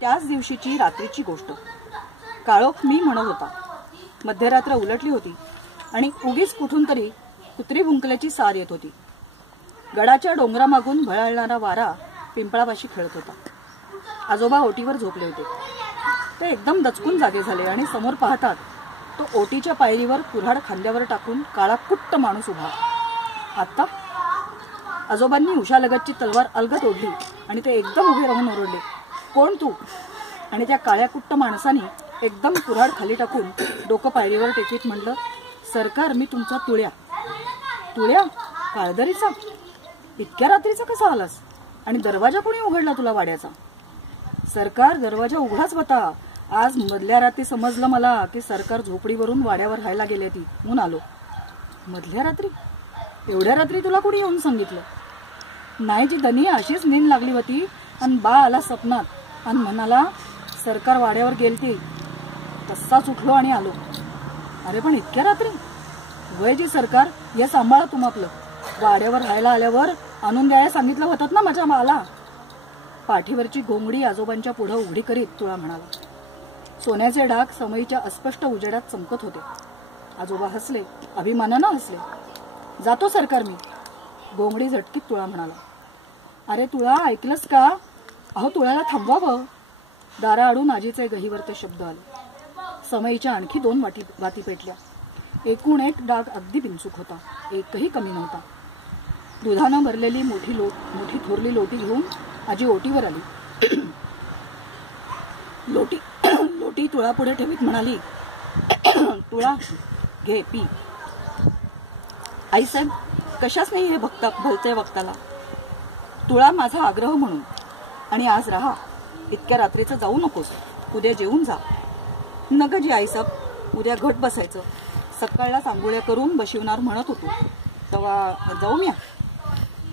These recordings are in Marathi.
त्याच दिवशीची रात्रीची गोष्ट. काळोख मी म्हणत होता. मध्यरात्र उलटली होती आणि उगीच कुठून तरी कुत्री भुंकल्याची सार येत होती. गडाच्या डोंगरामागून भळाळणारा वारा पिंपळापाशी खेळत होता. आजोबा ओटीवर झोपले होते. ते एकदम दचकून जागे झाले आणि समोर पाहतात तो ओटीच्या पायरीवर कुऱ्हाड खांद्यावर टाकून काळा कुट्ट माणूस उभा. आता आजोबांनी उशालगतची तलवार अलगद ओढली आणि ते एकदम उभे राहून ओरडले, कोण तू? आणि त्या काळ्या कुट्ट माणसाने एकदम कुऱ्हाड खाली टाकून डोकं पायरीवर टेकीत म्हणलं, सरकार, मी तुमचा तुळ्या. तुळ्या? काळदरीचा? इतक्या रात्रीचा कसा आलास? आणि दरवाजा कोणी उघडला तुला वाड्याचा? सरकार, दरवाजा उघडाच होता. आज मधल्या रात्री समजलं मला की सरकार झोपडीवरून वाड्यावर राहायला गेले ती, म्हणून आलो. मधल्या रात्री? एवढ्या रात्री तुला कोणी येऊन सांगितलं? नाही जी धनी, अशीच नींद लागली होती आणि बा आला सपनात आणि म्हणाला सरकार वाड्यावर गेलती. तसाच उठलो आणि आलो. अरे पण इतक्या रात्री? वय जी सरकार, हे सांभाळा तुम आपलं. वाड्यावर राहायला आल्यावर आणून द्यायला सांगितलं होतं ना माझ्या बाला. पाठीवरची घोंगडी आजोबांच्या पुढं उघडी करीत तुळा म्हणाला. सोन्याचे डाग समईच्या अस्पष्ट उजेडात चमकत होते. आजोबा हसले, अभिमानानं हसले. जातो सरकार मी. घोंगडी झटकीत तुळा म्हणाला. अरे तुळा, ऐकलंस का? अहो तुळ्याला थांबवावं. दाराआडून आजीचे गहीवरते शब्द आले. समईच्या आणखी 2 वाती पेटल्या. एकूण एक डाग अगदी बिनचूक होता, एकही कमी नव्हता. दुधानं भरलेली मोठी थोरली लोटी घेऊन आजी ओटीवर आली. लोटी तुळा पुढे ठेवीत म्हणाली, तुळा घे, पी. आईसाहेब, कशाच नाही हे भलत्या वक्ताला. तुळा माझा आग्रह म्हणून. आणि आज राहा, इतक्या रात्रीचं जाऊ नकोस. उद्या जेवून जा. नग जी आईसाहेब, उद्या घट बसायचं. सकाळला सांगोळ्या करून बशिवणार म्हणत होतो, तेव्हा जाऊ म्या.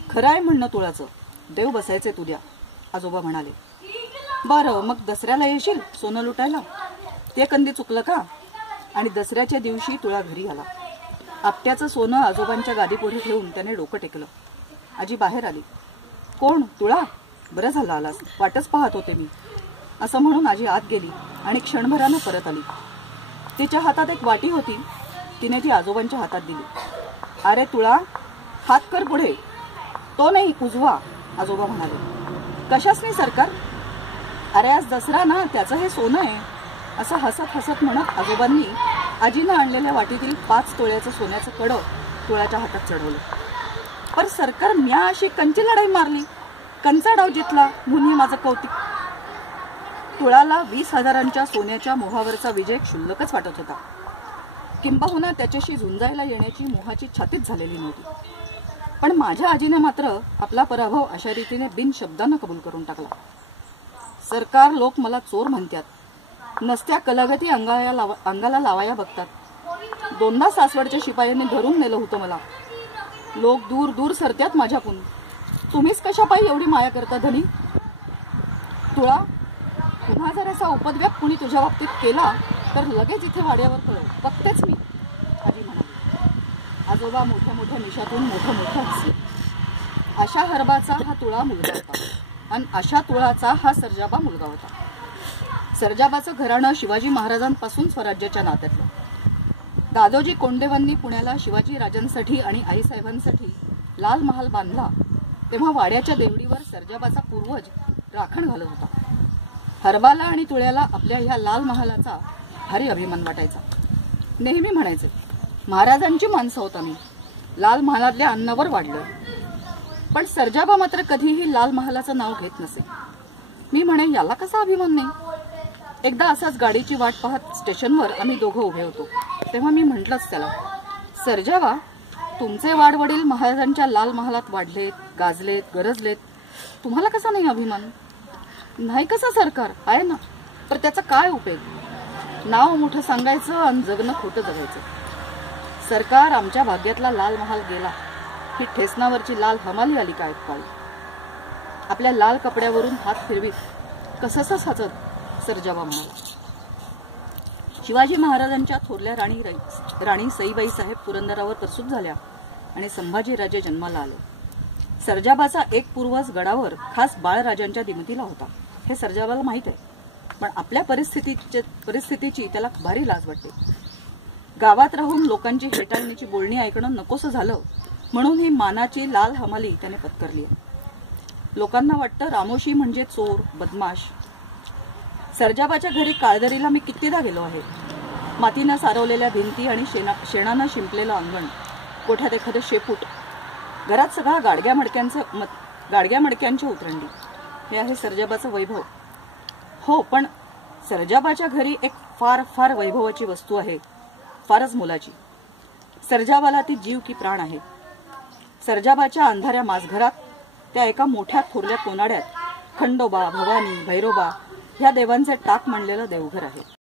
खरं आहे म्हणणं तुळाचं, देव बसायचे उद्या, आजोबा म्हणाले. बरं, मग दसऱ्याला येशील सोनं लुटायला? ते कंदी चुकलं का? आणि दसऱ्याच्या दिवशी तुळा घरी आला. आपट्याचं सोनं आजोबांच्या गादीपुढे ठेवून त्याने डोकं टेकलं. आजी बाहेर आली. कोण? तुळा? बरं झालं आलास, वाटच पाहत होते मी, असं म्हणून आजी आत गेली आणि क्षणभरानं परत आली. तिच्या हातात एक वाटी होती. तिने ती आजोबांच्या हातात दिली. अरे तुळा, हात कर पुढे. तो नाही, उजवा, आजोबा म्हणाले. कशाच नाही सरकार? अरे आज दसरा ना, त्याचं हे सोनं आहे, असं हसत हसत म्हणत आजोबांनी आजीनं आणलेल्या वाटीतील 5 तोळ्याचं सोन्याचं कडं तुळाच्या हातात चढवलं. पण सरकार, म्या अशी कंची लढाई मारली, कंचा डाव जितला म्हणून हे माझं कौतिक. तुळाला 20,000च्या सोन्याच्या मोहावरचा विजय क्षुल्लकच वाटत होता. किंबहुना त्याच्याशी झुंजायला येण्याची मोहाची छातीच झालेली नव्हती. पण माझ्या आजीने मात्र आपला पराभव अशा रीतीने बिनशब्दानं कबूल करून टाकला. सरकार, लोक मला चोर म्हणतात. नसत्या कलागती अंगाला लावाया बघतात. 2दा सासवडच्या शिपायांनी धरून नेलं होतं मला. लोक दूर दूर सरत्यात माझ्याकून. तुम्हीच कशापायी एवढी माया करता धनी? तुळा, पुन्हा जर असा उपद्व्याप कुणी तुझ्या बाबतीत केला तर लगेच इथे वाड्यावर कळव, बघतेच मी, आजी म्हणाली. आजोबा मोठ्या मोठ्या मिशातून मोठं हसले. अशा हरबाचा हा तुळा मुलगा होता आणि अशा तुळाचा हा सर्जाबा मुलगा होता. सर्जाबाचं घराणं शिवाजी महाराजांपासून स्वराज्याच्या नात्यातलं. दादोजी कोंडेवांनी पुण्याला शिवाजी राजांसाठी आणि आईसाहेबांसाठी लाल महाल बांधला तेव्हा वाड्याच्या देवडीवर सर्जाबाचा पूर्वज राखण घालत होता. हरबाला आणि तुळ्याला आपल्या ह्या लाल महालाचा भारी अभिमान वाटायचा. नेहमी म्हणायचे, महाराजांची माणसं होता मी, लाल महालातल्या अन्नावर वाढलं. पण सर्जाबा मात्र कधीही लाल महालाचं नाव घेत नसे. मी म्हणे, याला कसा अभिमान नाही? एकदा असाच गाडीची वाट पाहत स्टेशनवर आम्ही दोघं उभे होतो. तेव्हा मी म्हटलंच त्याला, सर्जाबा, तुमचे वाडवडील महाराजांच्या लाल महालात वाढलेत, गाजलेत, गरजलेत, तुम्हाला कसा नाही अभिमान? नाही कसा सरकार, आहे ना, तर त्याचा काय उपयोग? नाव मोठं सांगायचं आणि जगणं खोटं जगायचं. सरकार, आमच्या भाग्यातला लाल महाल गेला. ही ठेसनावरची लाल हमाली आली काय काळी. आपल्या लाल कपड्यावरून हात फिरवीत कसंच हसत सर्जाबा म्हणाला. शिवाजी महाराजांच्या थोरल्या राणी सईबाई साहेब पुरंदरावर प्रसूत झाल्या आणि संभाजीराजे जन्माला आले. सर्जाबाचा एक पूर्वज गडावर खास बाळराजांच्या दिमतीला होता, हे सर्जाबाला माहित आहे. पण आपल्या परिस्थितीची त्याला भारी लाज वाटते. गावात राहून लोकांची हेटाळणीची बोलणी ऐकणं नकोसं झालं म्हणून ही मानाची लाल हमाली त्याने पत्करली. लोकांना वाटतं रामोशी म्हणजे चोर, बदमाश. सर्जाबाच्या घरी काळदरीला मी कितीदा गेलो आहे. मातीनं सारवलेल्या भिंती आणि शेणानं शिंपलेलं अंगण, कोठ्यात एखादं शेपूट, घरात सगळा गाडग्या मडक्यांची उतरंडी. हे आहे सर्जाबाचं वैभव. हो, पण सर्जाबाच्या घरी एक फार फार वैभवाची वस्तू आहे, फारच मोलाची. सर्जाबाला ती जीव की प्राण आहे. सर्जाबाच्या अंधाऱ्या माझघरात त्या एका मोठ्या थोरल्या कोनाड्यात खंडोबा, भवानी, भैरोबा ह्या देवांचे टाक मांडलेलं देवघर आहे.